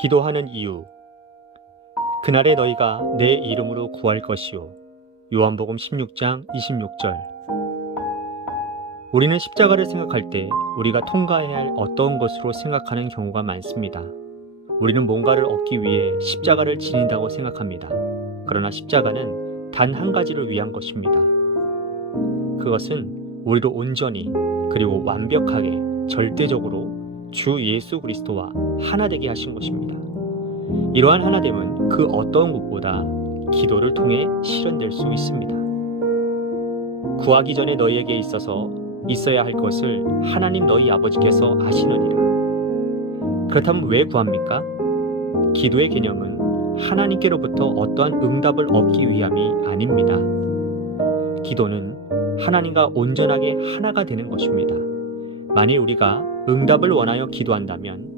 기도하는 이유. 그날에 너희가 내 이름으로 구할 것이요. 요한복음 16장 26절. 우리는 십자가를 생각할 때 우리가 통과해야 할 어떤 것으로 생각하는 경우가 많습니다. 우리는 뭔가를 얻기 위해 십자가를 지닌다고 생각합니다. 그러나 십자가는 단 한 가지를 위한 것입니다. 그것은 우리로 온전히 그리고 완벽하게 절대적으로 주 예수 그리스도와 하나 되게 하신 것입니다. 이러한 하나됨은 그 어떤 것보다 기도를 통해 실현될 수 있습니다. 구하기 전에 너희에게 있어야 할 것을 하나님 너희 아버지께서 아시느니라. 그렇다면 왜 구합니까? 기도의 개념은 하나님께로부터 어떠한 응답을 얻기 위함이 아닙니다. 기도는 하나님과 온전하게 하나가 되는 것입니다. 만일 우리가 응답을 원하여 기도한다면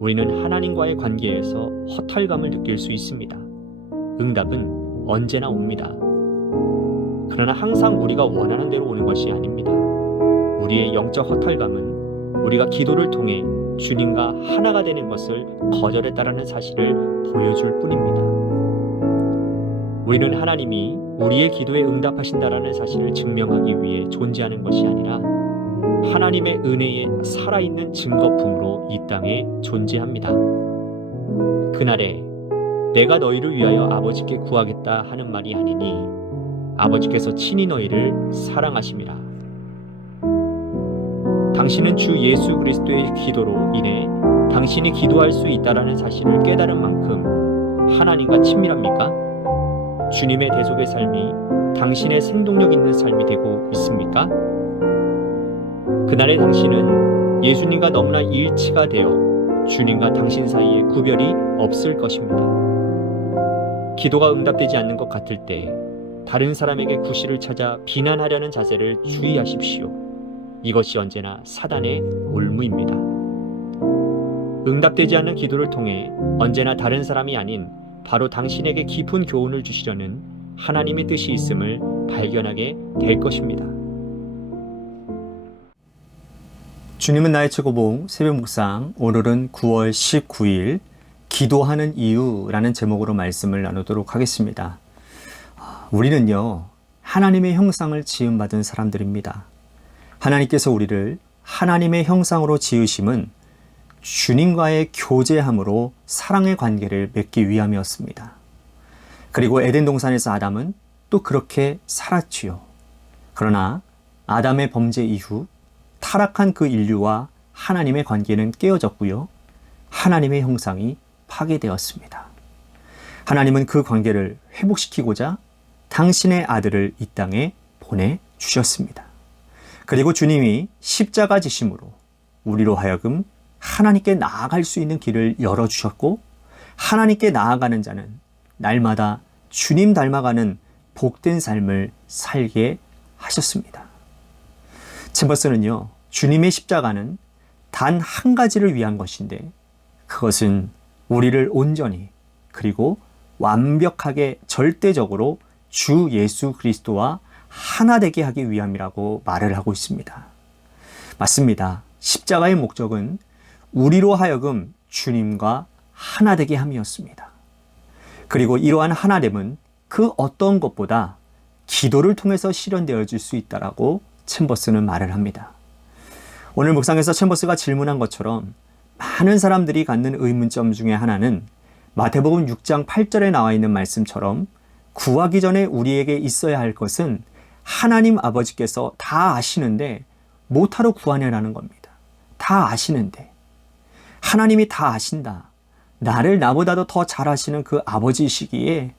우리는 하나님과의 관계에서 허탈감을 느낄 수 있습니다. 응답은 언제나 옵니다. 그러나 항상 우리가 원하는 대로 오는 것이 아닙니다. 우리의 영적 허탈감은 우리가 기도를 통해 주님과 하나가 되는 것을 거절했다라는 사실을 보여줄 뿐입니다. 우리는 하나님이 우리의 기도에 응답하신다라는 사실을 증명하기 위해 존재하는 것이 아니라 하나님의 은혜에 살아있는 증거품으로 이 땅에 존재합니다. 그날에 내가 너희를 위하여 아버지께 구하겠다 하는 말이 아니니 아버지께서 친히 너희를 사랑하심이라. 당신은 주 예수 그리스도의 기도로 인해 당신이 기도할 수 있다라는 사실을 깨달은 만큼 하나님과 친밀합니까? 주님의 대속의 삶이 당신의 생동력 있는 삶이 되고 있습니까? 그날의 당신은 예수님과 너무나 일치가 되어 주님과 당신 사이에 구별이 없을 것입니다. 기도가 응답되지 않는 것 같을 때 다른 사람에게 구실을 찾아 비난하려는 자세를 주의하십시오. 이것이 언제나 사단의 올무입니다. 응답되지 않는 기도를 통해 언제나 다른 사람이 아닌 바로 당신에게 깊은 교훈을 주시려는 하나님의 뜻이 있음을 발견하게 될 것입니다. 주님은 나의 최고봉 새벽 묵상, 오늘은 9월 19일 기도하는 이유라는 제목으로 말씀을 나누도록 하겠습니다. 우리는요, 하나님의 형상을 지음받은 사람들입니다. 하나님께서 우리를 하나님의 형상으로 지으심은 주님과의 교제함으로 사랑의 관계를 맺기 위함이었습니다. 그리고 에덴 동산에서 아담은 또 그렇게 살았지요. 그러나 아담의 범죄 이후 타락한 그 인류와 하나님의 관계는 깨어졌고요. 하나님의 형상이 파괴되었습니다. 하나님은 그 관계를 회복시키고자 당신의 아들을 이 땅에 보내주셨습니다. 그리고 주님이 십자가 지심으로 우리로 하여금 하나님께 나아갈 수 있는 길을 열어주셨고 하나님께 나아가는 자는 날마다 주님 닮아가는 복된 삶을 살게 하셨습니다. 챔버스는요, 주님의 십자가는 단 한 가지를 위한 것인데 그것은 우리를 온전히 그리고 완벽하게 절대적으로 주 예수 그리스도와 하나 되게 하기 위함이라고 말을 하고 있습니다. 맞습니다. 십자가의 목적은 우리로 하여금 주님과 하나 되게 함이었습니다. 그리고 이러한 하나됨은 그 어떤 것보다 기도를 통해서 실현되어질 수 있다라고 챔버스는 말을 합니다. 오늘 묵상에서 챔버스가 질문한 것처럼 많은 사람들이 갖는 의문점 중에 하나는 마태복음 6장 8절에 나와 있는 말씀처럼 구하기 전에 우리에게 있어야 할 것은 하나님 아버지께서 다 아시는데 못하러 구하냐라는 겁니다. 다 아시는데 하나님이 다 아신다. 나를 나보다도 더 잘 아시는 그 아버지시기에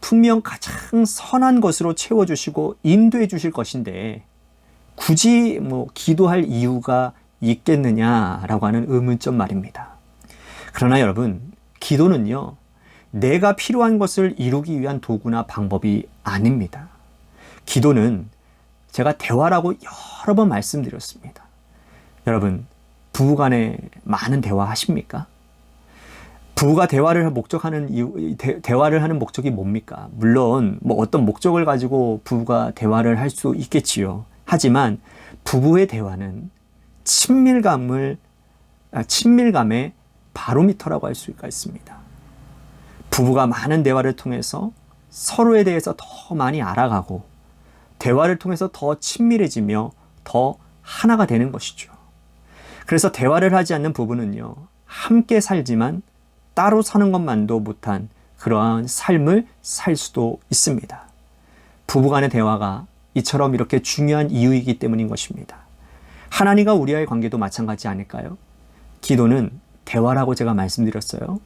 분명 가장 선한 것으로 채워주시고 인도해 주실 것인데 굳이 기도할 이유가 있겠느냐라고 하는 의문점 말입니다. 그러나 여러분, 기도는요, 내가 필요한 것을 이루기 위한 도구나 방법이 아닙니다. 기도는 제가 대화라고 여러 번 말씀드렸습니다. 여러분, 부부간에 많은 대화 하십니까? 부부가 대화를 하는 목적이 뭡니까? 물론 어떤 목적을 가지고 부부가 대화를 할 수 있겠지요. 하지만 부부의 대화는 친밀감에 바로미터라고 할 수가 있습니다. 부부가 많은 대화를 통해서 서로에 대해서 더 많이 알아가고 대화를 통해서 더 친밀해지며 더 하나가 되는 것이죠. 그래서 대화를 하지 않는 부부는요, 함께 살지만 따로 사는 것만도 못한 그러한 삶을 살 수도 있습니다. 부부간의 대화가 이처럼 이렇게 중요한 이유이기 때문인 것입니다. 하나님과 우리와의 관계도 마찬가지 아닐까요? 기도는 대화라고 제가 말씀드렸어요.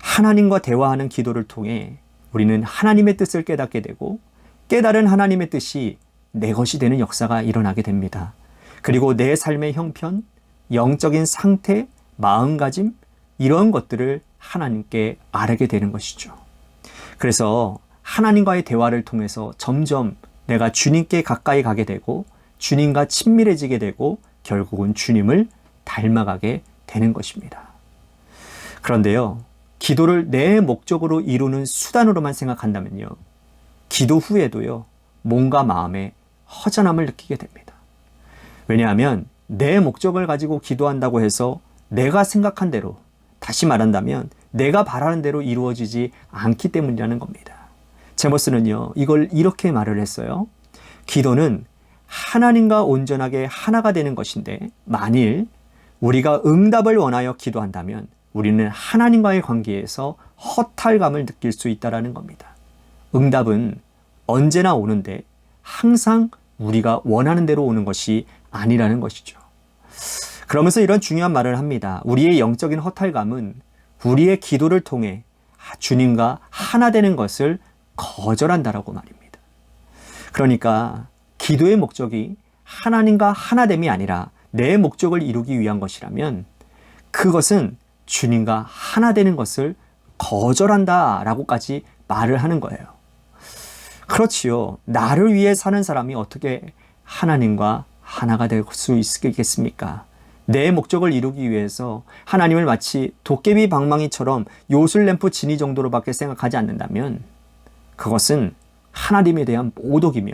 하나님과 대화하는 기도를 통해 우리는 하나님의 뜻을 깨닫게 되고 깨달은 하나님의 뜻이 내 것이 되는 역사가 일어나게 됩니다. 그리고 내 삶의 형편, 영적인 상태, 마음가짐 이런 것들을 하나님께 아뢰게 되는 것이죠. 그래서 하나님과의 대화를 통해서 점점 내가 주님께 가까이 가게 되고 주님과 친밀해지게 되고 결국은 주님을 닮아가게 되는 것입니다. 그런데요, 기도를 내 목적으로 이루는 수단으로만 생각한다면요, 기도 후에도요, 몸과 마음에 허전함을 느끼게 됩니다. 왜냐하면 내 목적을 가지고 기도한다고 해서 내가 생각한 대로, 다시 말한다면 내가 바라는 대로 이루어지지 않기 때문이라는 겁니다. 제머스는요, 이걸 이렇게 말을 했어요. 기도는 하나님과 온전하게 하나가 되는 것인데 만일 우리가 응답을 원하여 기도한다면 우리는 하나님과의 관계에서 허탈감을 느낄 수 있다는 겁니다. 응답은 언제나 오는데 항상 우리가 원하는 대로 오는 것이 아니라는 것이죠. 그러면서 이런 중요한 말을 합니다. 우리의 영적인 허탈감은 우리의 기도를 통해 주님과 하나 되는 것을 거절한다라고 말입니다. 그러니까 기도의 목적이 하나님과 하나됨이 아니라 내 목적을 이루기 위한 것이라면 그것은 주님과 하나 되는 것을 거절한다라고까지 말을 하는 거예요. 그렇지요. 나를 위해 사는 사람이 어떻게 하나님과 하나가 될 수 있겠습니까? 내 목적을 이루기 위해서 하나님을 마치 도깨비 방망이처럼 요술램프 지니 정도로밖에 생각하지 않는다면 그것은 하나님에 대한 모독이며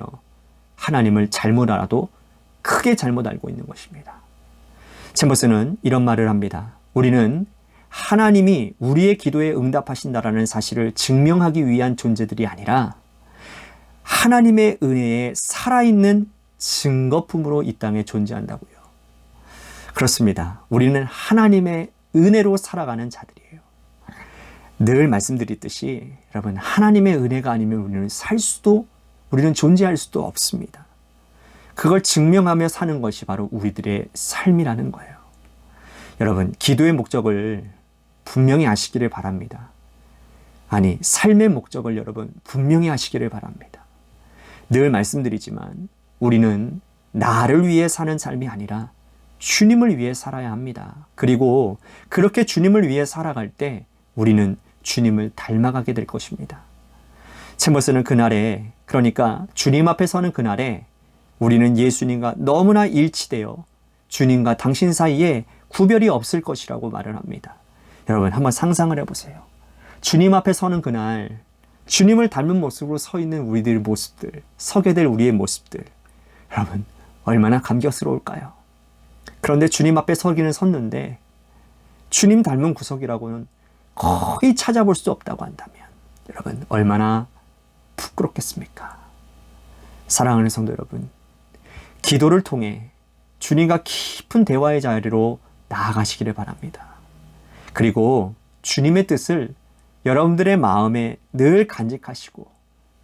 하나님을 잘못 알아도 크게 잘못 알고 있는 것입니다. 챔버스는 이런 말을 합니다. 우리는 하나님이 우리의 기도에 응답하신다라는 사실을 증명하기 위한 존재들이 아니라 하나님의 은혜에 살아있는 증거품으로 이 땅에 존재한다고요. 그렇습니다. 우리는 하나님의 은혜로 살아가는 자들이에요. 늘 말씀드렸듯이 여러분, 하나님의 은혜가 아니면 우리는 존재할 수도 없습니다. 그걸 증명하며 사는 것이 바로 우리들의 삶이라는 거예요. 여러분, 기도의 목적을 분명히 아시기를 바랍니다. 아니, 삶의 목적을 여러분 분명히 아시기를 바랍니다. 늘 말씀드리지만 우리는 나를 위해 사는 삶이 아니라 주님을 위해 살아야 합니다. 그리고 그렇게 주님을 위해 살아갈 때 우리는 주님을 닮아가게 될 것입니다. 챔버스는 그날에, 그러니까 주님 앞에 서는 그날에 우리는 예수님과 너무나 일치되어 주님과 당신 사이에 구별이 없을 것이라고 말을 합니다. 여러분, 한번 상상을 해보세요. 주님 앞에 서는 그날 주님을 닮은 모습으로 서 있는 우리들의 모습들, 서게 될 우리의 모습들, 여러분 얼마나 감격스러울까요? 그런데 주님 앞에 서기는 섰는데 주님 닮은 구석이라고는 거의 찾아볼 수 없다고 한다면 여러분 얼마나 부끄럽겠습니까? 사랑하는 성도 여러분, 기도를 통해 주님과 깊은 대화의 자리로 나아가시기를 바랍니다. 그리고 주님의 뜻을 여러분들의 마음에 늘 간직하시고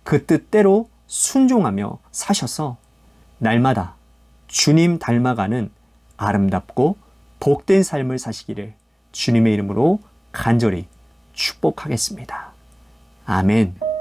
그 뜻대로 순종하며 사셔서 날마다 주님 닮아가는 아름답고 복된 삶을 사시기를 주님의 이름으로 간절히 축복하겠습니다. 아멘.